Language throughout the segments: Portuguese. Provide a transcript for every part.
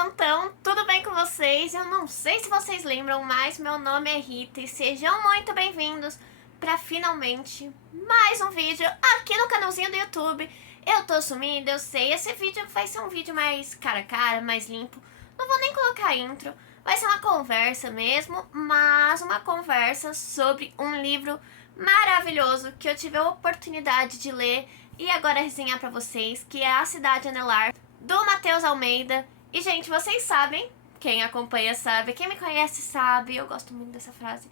plantão, tudo bem com vocês? Eu não sei se vocês lembram, mas meu nome é Rita e sejam muito bem-vindos para finalmente mais um vídeo aqui no canalzinho do YouTube. Eu tô sumida, eu sei, esse vídeo vai ser um vídeo mais cara a cara, mais limpo. Não vou nem colocar intro, vai ser uma conversa mesmo, mas uma conversa sobre um livro maravilhoso que eu tive a oportunidade de ler e agora resenhar pra vocês, que é A Cidade Anelar, do Matheus Almeida. E, gente, vocês sabem, quem acompanha sabe, quem me conhece sabe, eu gosto muito dessa frase,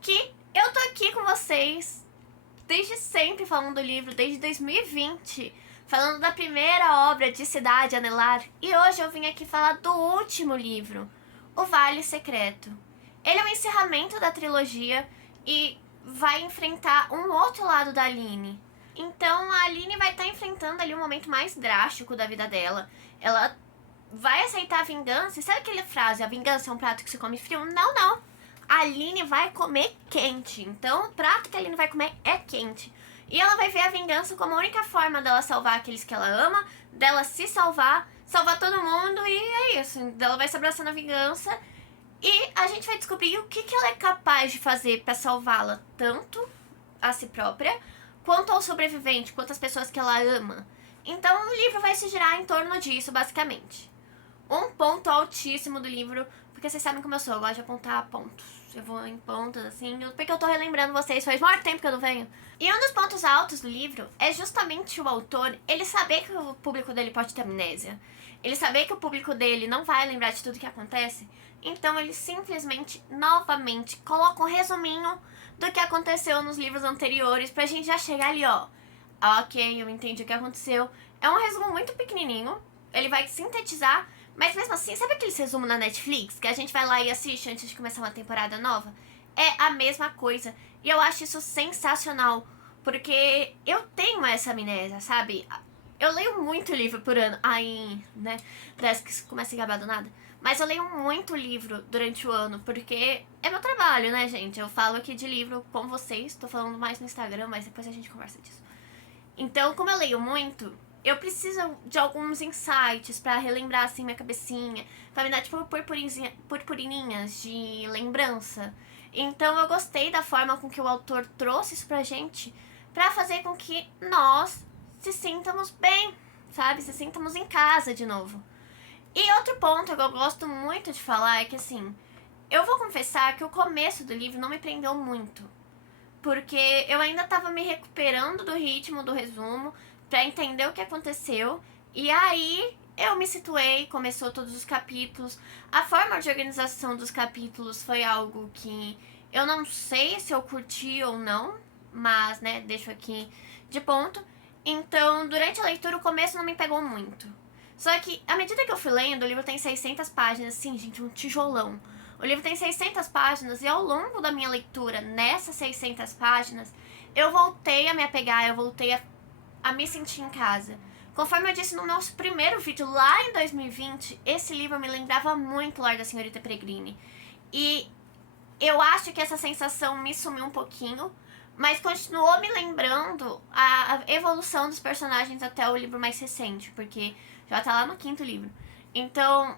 que eu tô aqui com vocês desde sempre falando do livro, desde 2020, falando da primeira obra de Cidade Anelar. E hoje eu vim aqui falar do último livro, O Vale Secreto. Ele é o encerramento da trilogia e vai enfrentar um outro lado da Aline. Então a Aline vai estar enfrentando ali um momento mais drástico da vida dela. Ela vai aceitar a vingança. E sabe aquela frase, a vingança é um prato que se come frio? Não, não. A Aline vai comer quente. Então o prato que a Aline vai comer é quente. E ela vai ver a vingança como a única forma dela salvar aqueles que ela ama, dela se salvar, salvar todo mundo, e é isso. Ela vai se abraçando a vingança. E a gente vai descobrir o que ela é capaz de fazer pra salvá-la, tanto a si própria, quanto ao sobrevivente, quanto às pessoas que ela ama. Então o livro vai se girar em torno disso, basicamente. Um ponto altíssimo do livro, porque vocês sabem como eu sou, eu gosto de apontar pontos. Eu vou em pontos, assim, porque eu tô relembrando vocês, faz muito tempo que eu não venho. E um dos pontos altos do livro é justamente o autor, ele saber que o público dele pode ter amnésia. Ele saber que o público dele não vai lembrar de tudo que acontece. Então ele simplesmente, novamente, coloca um resuminho do que aconteceu nos livros anteriores, pra gente já chegar ali, ó. Ok, eu entendi o que aconteceu. É um resumo muito pequenininho, ele vai sintetizar, mas mesmo assim, sabe aquele resumo na Netflix, que a gente vai lá e assiste antes de começar uma temporada nova? É a mesma coisa, e eu acho isso sensacional, porque eu tenho essa amnésia, sabe? Eu leio muito livro por ano, aí, né, parece que isso começa a gabar do nada. Mas eu leio muito livro durante o ano, porque é meu trabalho, né, gente? Eu falo aqui de livro com vocês, tô falando mais no Instagram, mas depois a gente conversa disso. Então, como eu leio muito, eu preciso de alguns insights pra relembrar, assim, minha cabecinha, pra me dar, tipo, purpurininhas de lembrança. Então, eu gostei da forma com que o autor trouxe isso pra gente, pra fazer com que nós se sintamos bem, sabe? Se sintamos em casa de novo. E outro ponto que eu gosto muito de falar é que, assim, eu vou confessar que o começo do livro não me prendeu muito. Porque eu ainda tava me recuperando do ritmo do resumo pra entender o que aconteceu. E aí eu me situei, começou todos os capítulos. A forma de organização dos capítulos foi algo que eu não sei se eu curti ou não, mas, né, deixo aqui de ponto. Então, durante a leitura, o começo não me pegou muito. Só que, à medida que eu fui lendo, o livro tem 600 páginas, sim, gente, um tijolão. O livro tem 600 páginas e ao longo da minha leitura, nessas 600 páginas, eu voltei a me apegar, eu voltei a me sentir em casa. Conforme eu disse no nosso primeiro vídeo, lá em 2020, esse livro me lembrava muito Lar da Senhorita Peregrine. E eu acho que essa sensação me sumiu um pouquinho, mas continuou me lembrando a evolução dos personagens até o livro mais recente, porque já tá lá no 5º livro. Então,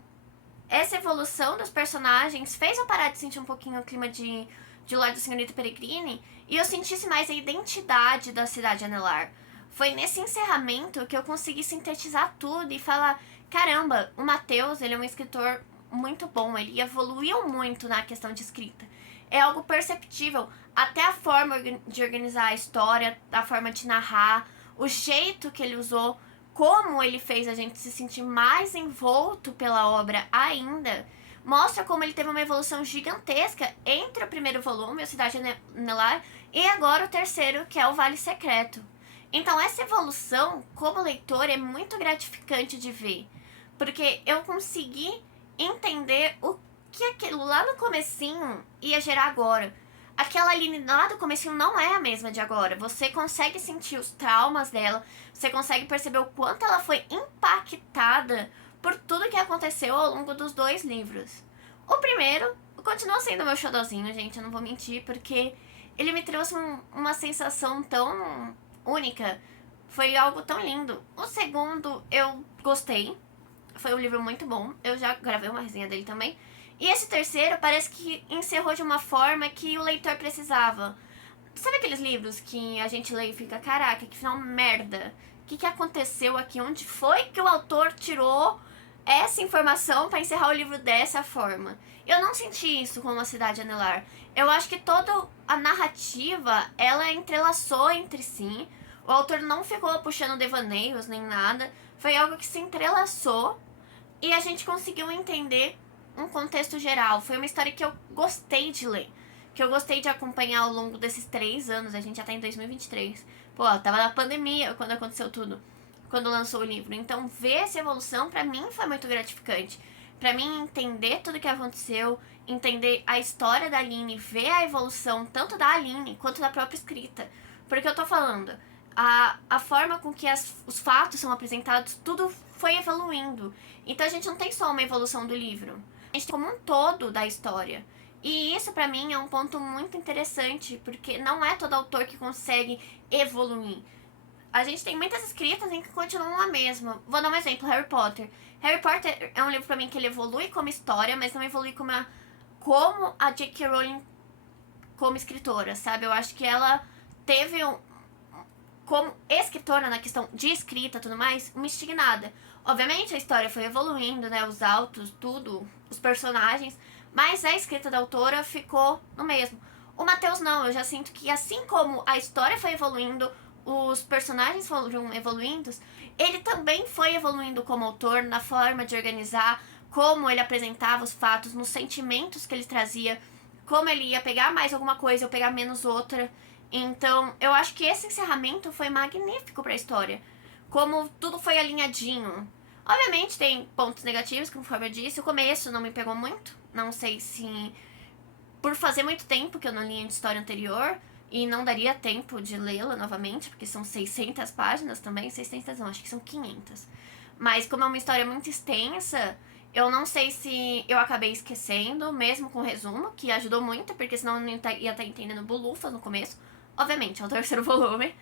essa evolução dos personagens fez eu parar de sentir um pouquinho o clima de Lar da Senhorita Peregrine e eu sentisse mais a identidade da Cidade Anelar. Foi nesse encerramento que eu consegui sintetizar tudo e falar, caramba, o Matheus, ele é um escritor muito bom, ele evoluiu muito na questão de escrita. É algo perceptível, até a forma de organizar a história, a forma de narrar, o jeito que ele usou, como ele fez a gente se sentir mais envolto pela obra ainda, mostra como ele teve uma evolução gigantesca entre o primeiro volume, A Cidade Anelar, e agora o terceiro, que é O Vale Secreto. Então essa evolução, como leitor, é muito gratificante de ver, porque eu consegui entender o que aquilo lá no comecinho ia gerar agora. Aquela Aline lá do comecinho não é a mesma de agora. Você consegue sentir os traumas dela, você consegue perceber o quanto ela foi impactada por tudo que aconteceu ao longo dos 2 livros. O primeiro continua sendo meu xodózinho, gente, eu não vou mentir, porque ele me trouxe uma sensação tão única, foi algo tão lindo. O segundo eu gostei, foi um livro muito bom. Eu já gravei uma resenha dele também. E esse terceiro parece que encerrou de uma forma que o leitor precisava. Sabe aqueles livros que a gente lê e fica, caraca, que final merda. O que aconteceu aqui? Onde foi que o autor tirou essa informação para encerrar o livro dessa forma? Eu não senti isso com A Cidade Anelar. Eu acho que toda a narrativa, ela entrelaçou entre si. O autor não ficou puxando devaneios nem nada. Foi algo que se entrelaçou e a gente conseguiu entender um contexto geral. Foi uma história que eu gostei de ler, que eu gostei de acompanhar ao longo desses 3 anos. A gente já tá em 2023. Pô, tava na pandemia quando aconteceu tudo, quando lançou o livro. Então, ver essa evolução, pra mim, foi muito gratificante. Pra mim, entender tudo que aconteceu, entender a história da Aline, ver a evolução tanto da Aline quanto da própria escrita. Porque eu tô falando, a forma com que os fatos são apresentados, tudo foi evoluindo. Então, a gente não tem só uma evolução do livro. A gente tem como um todo da história. E isso pra mim é um ponto muito interessante, porque não é todo autor que consegue evoluir. A gente tem muitas escritas em que continuam a mesma. Vou dar um exemplo, Harry Potter. Harry Potter é um livro pra mim que ele evolui como história, mas não evolui como a J.K. Rowling como escritora, sabe? Eu acho que ela teve como escritora na questão de escrita e tudo mais, uma estagnada. Obviamente a história foi evoluindo, né? Os autos, tudo, os personagens, mas a escrita da autora ficou no mesmo. O Matheus não, eu já sinto que assim como a história foi evoluindo, os personagens foram evoluindo, ele também foi evoluindo como autor, na forma de organizar, como ele apresentava os fatos, nos sentimentos que ele trazia, como ele ia pegar mais alguma coisa ou pegar menos outra. Então, eu acho que esse encerramento foi magnífico pra história. Como tudo foi alinhadinho. Obviamente tem pontos negativos, conforme eu disse. O começo não me pegou muito. Não sei se por fazer muito tempo que eu não li a história anterior e não daria tempo de lê-la novamente, porque são 600 páginas também. 600 não, acho que são 500. Mas como é uma história muito extensa, eu não sei se eu acabei esquecendo, mesmo com o resumo, que ajudou muito, porque senão eu não ia estar entendendo bolufas no começo. Obviamente, é o terceiro volume.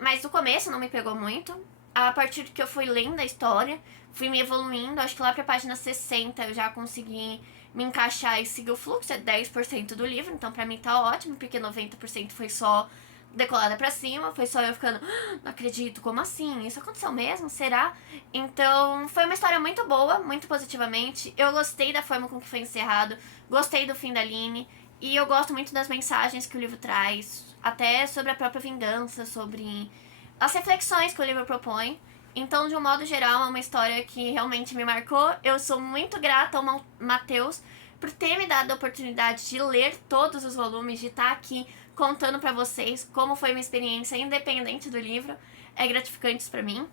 Mas o começo não me pegou muito. A partir que eu fui lendo a história, fui me evoluindo. Acho que lá pra página 60 eu já consegui me encaixar e seguir o fluxo. É 10% do livro, então pra mim tá ótimo, porque 90% foi só decolada pra cima. Foi só eu ficando, não acredito, como assim? Isso aconteceu mesmo? Será? Então foi uma história muito boa, muito positivamente. Eu gostei da forma com que foi encerrado. Gostei do fim da Aline. E eu gosto muito das mensagens que o livro traz, até sobre a própria vingança, sobre as reflexões que o livro propõe. Então, de um modo geral, é uma história que realmente me marcou. Eu sou muito grata ao Matheus por ter me dado a oportunidade de ler todos os volumes, de estar aqui contando pra vocês como foi minha experiência independente do livro. É gratificante isso pra mim.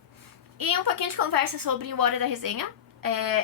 E um pouquinho de conversa sobre o Hora da Resenha.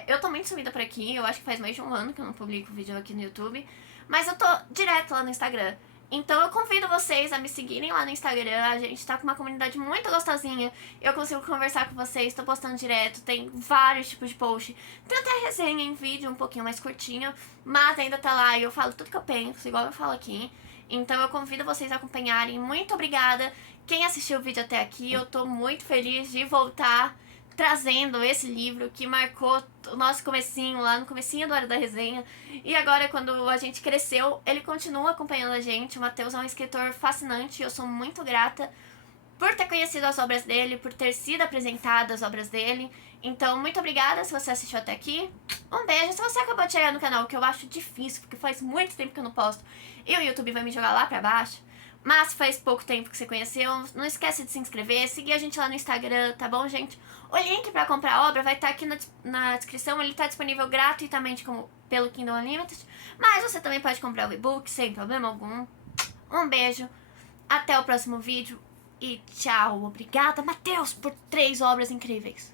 Eu tô muito sumida por aqui, eu acho que faz mais de 1 ano que eu não publico vídeo aqui no YouTube. Mas eu tô direto lá no Instagram. Então eu convido vocês a me seguirem lá no Instagram. A gente tá com uma comunidade muito gostosinha. Eu consigo conversar com vocês, tô postando direto. Tem vários tipos de post. Tem até resenha em vídeo um pouquinho mais curtinho, mas ainda tá lá e eu falo tudo que eu penso, igual eu falo aqui. Então eu convido vocês a acompanharem. Muito obrigada quem assistiu o vídeo até aqui. Eu tô muito feliz de voltar trazendo esse livro que marcou o nosso comecinho, lá no comecinho do Hora da Resenha. E agora, quando a gente cresceu, ele continua acompanhando a gente. O Matheus é um escritor fascinante e eu sou muito grata por ter conhecido as obras dele, por ter sido apresentada as obras dele. Então, muito obrigada se você assistiu até aqui. Um beijo. Se você acabou de chegar no canal, que eu acho difícil, porque faz muito tempo que eu não posto, e o YouTube vai me jogar lá pra baixo. Mas faz pouco tempo que você conheceu, não esquece de se inscrever, seguir a gente lá no Instagram, tá bom, gente? O link pra comprar a obra vai estar aqui na descrição, ele tá disponível gratuitamente pelo Kindle Unlimited, mas você também pode comprar o e-book sem problema algum. Um beijo, até o próximo vídeo e tchau. Obrigada, Matheus, por 3 obras incríveis.